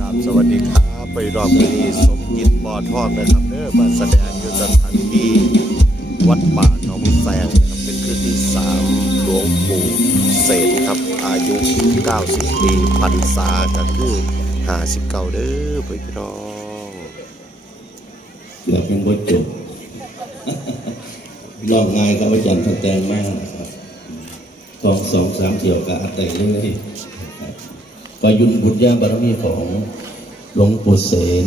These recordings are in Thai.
ครับสวัสดีครับไปรอบนี้สมจิตบ่อทองนะครับเด้อมาแสดงอยู่สถานที่วัดป่าหนองแสงนะครับเป็นคืนที่สามหลวงปู่เศษครับ อายุ 90 ปีพรรษาก็คือ59เด้อพี่น้องเกือบเป็นบทจบลองง่ายครับอาจารย์แสดงมากครับสองสองสามเที่ยวกับอัดได้เลย ประยุนบุญญาบารมีของหลวงปู่เสน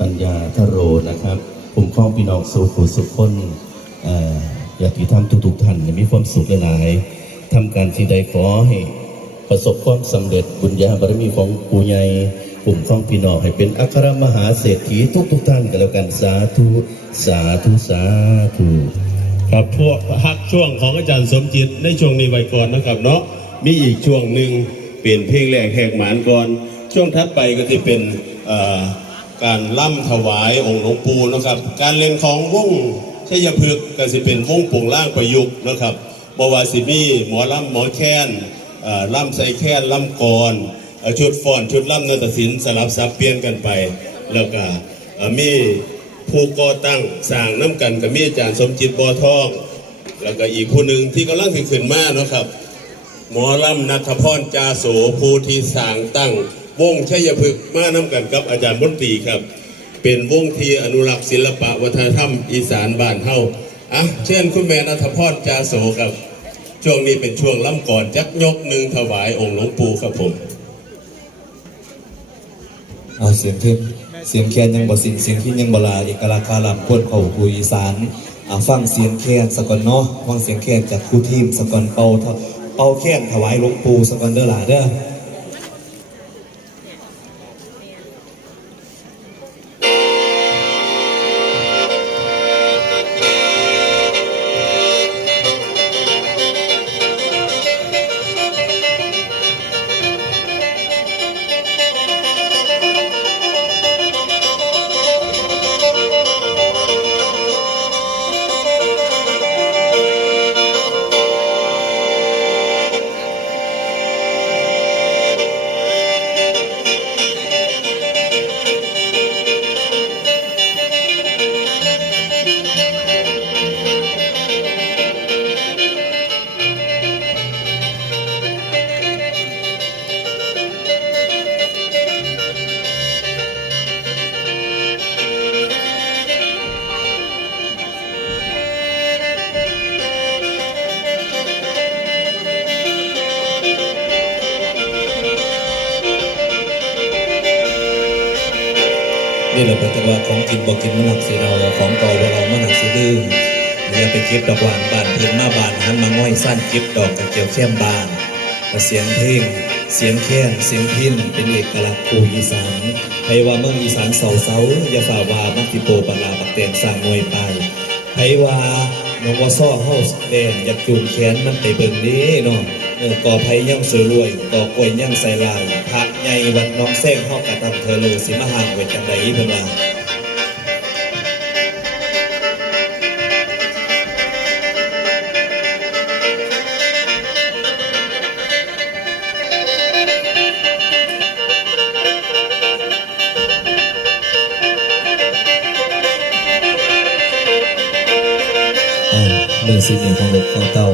ปัญญาทโรนะครับ ผมข้องพี่น้องสู่ผู้สุขคนอยากที่ทำทุกๆท่านมีความสุขหลายทำการที่ใดขอให้ประสบความสำเร็จบุญญาบารมีของปู่ใหญ่กลุ่มของพี่น้องให้เป็นอัครมหาเศรษฐีทุกทุกท่านกันแล้วกันสาธุสาธุสาธุครับพวกพักช่วงของอาจารย์สมจิตในช่วงนี้ไว้ก่อนนะครับเนาะมีอีกช่วงหนึ่ง เปลี่ยนเพลงแรกแหกหมานก่อน ช่วงถัดไปก็จะเป็นการล่ำถวายองค์หลวงปู่นะครับ การเล่นของวงชัยพฤกษ์ก็จะเป็นวงป่งล่างประยุกต์นะครับบวาสิมีหมอล่ำหมอแค้นอ่อล่ำใส่แค้นล่ำกรชุดฟอนชุดล่ำนาฏศิลป์สลับซับเปลี่ยนกันไป แล้วก็มีผู้ก่อตั้งสร้างน้ำกันกับมีอาจารย์สมจิตบอทอง แล้วก็อีกผู้หนึ่งที่กำลังถึงขึ้นมาเนาะครับ หมอลำนัทพรจาโสผู้ที่สางตั้ง วงชัยพฤกษ์มาน้ำกันกับอาจารย์มนตรีครับ เป็นวงทีอนุรักษ์ศิลปะวัฒนธรรมอีสานบ้านเฮาอะเช่นคุณแม่นัทพรจาโสครับ ช่วงนี้เป็นช่วงล่ำก่อนจักยกหนึ่งถวายองค์หลวงปู่ครับผมเอาเสียงเทพเสียงแคนยังบ่สินเสียงที่ยังบ่ลาเอกลักษณ์คาลำพ้นเข้าคุยอีสานอ่าฟังเสียงแคนสกอนเนาะฟังเสียงแคนจากครูทีมสกอนเป่า เอาเป่าแคนถวายหลวงปู่สกันเด้อหล่ะเด้อ นี่แหละเป็นจังหวของกินบอกกินมันหนักสิเราของเก่าบ่าเรามันหนักสิดื้ออย่าไปเก็บดอกหวานบานเพิ่นมาบานหันมาง่อยสั้นเก็บดอกกับเกี่ยวเข้มบานเสียงเพลงเสียงแค้นเสียงพินเป็นเอกลักษณ์คู่อีสานใครว่าเมืองอีสานเสาเสาอย่าฝ่าวามักติโปปลาลาบักเตนสร้างงวยไปใครว่าน้องว่าซ้อเฮาแดนอยากจูงแขนมันไปเบิ่งนี้เนาะ ก่อไผยังสวยรวยก่อกวยยังใส่ลายพระใหญ่วัดน้องแซงเฮากระทำเธอโลสิมห่างไว้จังไดเพิ่นว่าอ่าเมื่อสิ่งหนึ่งของหลวงพ่อเต่า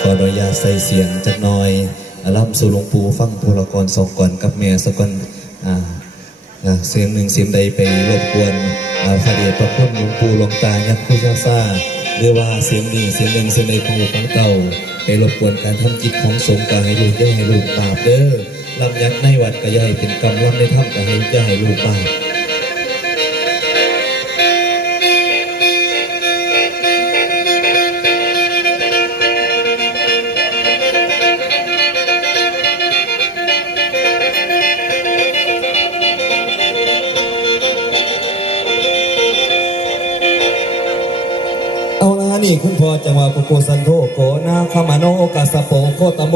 ขออนุญาตใส่เสียงจักหน่อยอล่ำสู่หลวงปู่ฟังตัวละครสองก่อนกับแม่สก่อ่าเสียงหนึ่งเสียงใดไปรบกวนพระเดชพระคุณหลวงปู่หลวงตายักษ์ผู้ชาซาหรือว่าเสียงหนี้เสียงหนึ่งเสียงใดของหลวงเต้าไปรบกวนการทำจิตของสงฆ์ก็ให้ลูกได้ให้ลูกบาปเด้อลำยักษ์ในวัดก็ย่าให้เป็นกรรมลำในถ้ำก็ให้ย่าให้ลูกบาป นี่คุณพ่อจังหวะปุโกสันโทโกนาคามาโนกาสโปโคตโม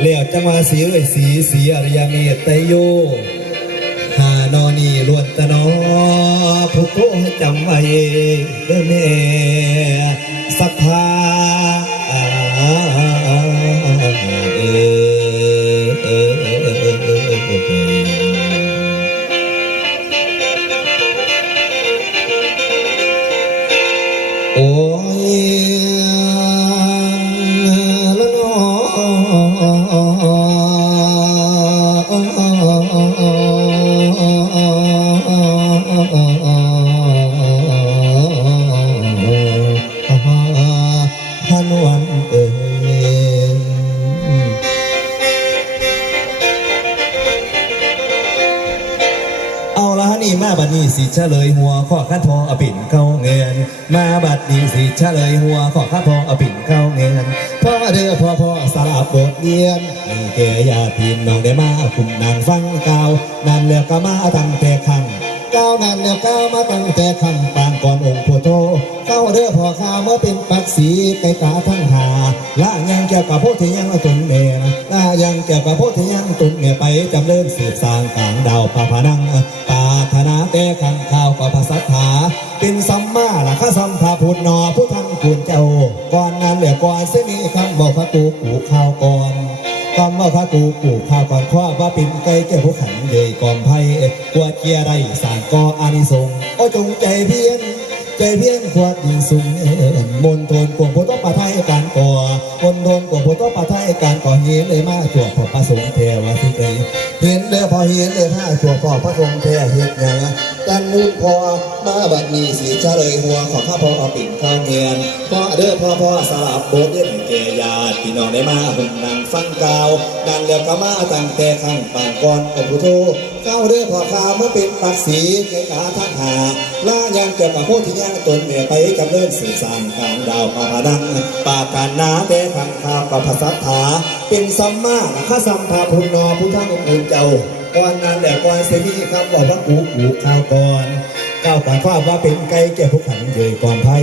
เลียกจังหวะสีเอ้ยสีสีอริยเมตไตโยหานอนีลวนตะนอพุทโธให้จำไว้เด้อแม่สักพา โอ้ยละวัเอาละนี่มาบันนี่สิเฉลยหัวข้อขั้นทองอปิ่นเขา มาบัดนี้สิเฉลยหัวข้อคัดทองอาปิ่นเข้าเงินพ่อเด้อพ่อพ่อสลับบทเรียนนี่แกญาติพี่น้องได้มาคุมนางฟังกล่าวนั่นแล้วก็มาตั้งแต่ขังก้าวนั่นแล้วก้าวมาตั้งแต่ขังปางก่อนองค์พุทโธเข้าเด้อพ่อข้าเมื่อเป็นปักสีไก่กาทั้งหาละยังเกี่ยวกับพวกที่ยังตุนเมรละยังเกี่ยวกับพวกที่ยังตุนเมไปจำเริญสืบสางกลางดาวพระพนังปารถนาแต่ขังข่า ก็ภาษาถาเป็นสัมมาละข้าสัมภาพุทธนอผู้ทันกุนเจ้า ก่อนนั้นเหลือก่อนเสนีคำบอกพระตูกูข่าวก่อนคำว่าพระตูกูข่าวก่อนข้อว่าเป็นไก่แก่ผู้ขันเลยก่อนไพ่กวดเกียรไรสารก่ออานิสงส์โอจงใจเพียงใจเพียงขวดยิงสูงเอิ้นมนทนกวงพุทธปาไทยการก่อมนทนกวงพุทธปาไทยการก่อเห็นเลยมาจวบพอประสงค์เทวาสิเตยเห็นเด้อพอเห็นเลยมาจวบพอพระสงฆ์เทเห็นอย่าง จันมูลพอมาบัดนี้สีเฉลยหัวขอข้าพอเอาปิ่นข้าวเงียนพอเด้อพ่อพ่อสลับโบสเด่นแก่ญาติพี่น้องได้มาหุ่นนางฟังกาวดันแล้วก็มาตั้งแต่ข้างปางก่อนองค์พุทโธเข้าเด้อพ่อข้าเมื่อเป็นปักสีเกกาทักหาล่ายังเกี่ยวกับผู้ที่ยังตนเมียไปจำเริญสื่อสารกลางดาวพาพนังปาการนาแต่ทางข้าวกับภาษาถาเป็นสัมมาข้าสัมภาพุนนอพุทธองค์อื่นเจ้า ก่อนนั้นแหละก่อนเสนีคำว่าพระกูกูข้าวก่อนก้าวก่อนความว่าเป็นไก่แก่ผู้ขันเยยก่อนไพ่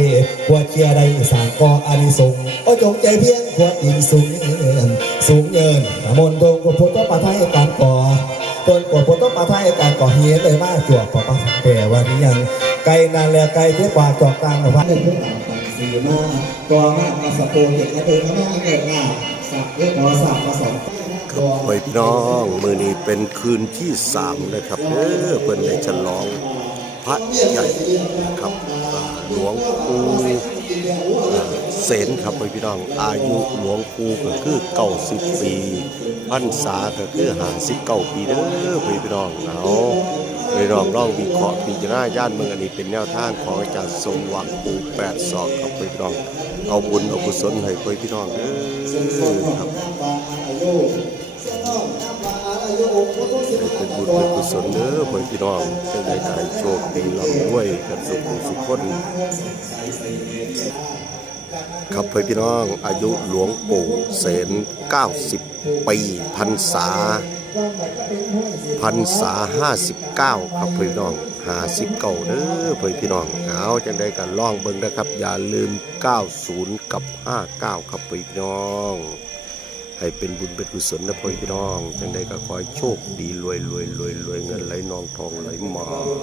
ขวดเชียร์ใดสารก่ออานิสงส์โอจงใจเพียงขวดอิงสูงเงินสูงเงินมนต์ดงกุพุทธปาไทยการก่อจนกว่าพุทธปาไทยการก่อเฮียเลยมากจวบปะปะแต่วันนี้ยังไกลนานแล้วไกลเทียกว่าจอกกลางพระหนึ่งขึ้นหลังตังสีมาตัวมากมาสะโพกเด็กกระเดินมาเกิดงาสับเรียกว่าสับผสมครับ ไปพี่น้องมือนี้เป็นคืนที่สามนะครับเออเพิ่นได้ฉลองพระใหญ่ครับหลวงปู่เสนครับไปพี่น้อง อายุหลวงปู่ก็คือเก้าสิบปีพรรษาก็คือห้าสิบเก้าปีเด้อไปพี่น้องเอาไปลองร่องวิเคราะห์พิจารณาย่านเมืองอันนี้เป็นแนวทางของอาจารย์ทรงวังปู่แปดศอกครับไปพี่น้อง เอาบุญเอากุศลให้ไปพี่น้องเด้อครับ บุญเป็นกุศลเด้อพ่อพี่น้องจะได้กายโชคดีร่ำรวยกันสุขสุขคนครับพ่อพี่น้องอายุหลวงปู่เสน 90 ปีพรรษาพรรษา 59 ครับพ่อพี่น้อง59เด้อพ่อพี่น้องเอาจังได้กันล่องเบิ่งนะครับ อย่าลืม 90 กับ 59 ครับพ่อพี่น้อง ให้เป็นบุญเป็นกุศลนะพ่อพี่น้องจังไดก็ขอให้โชคดีรวยรวยรวยรวยเงินไหลนองทองไหลมา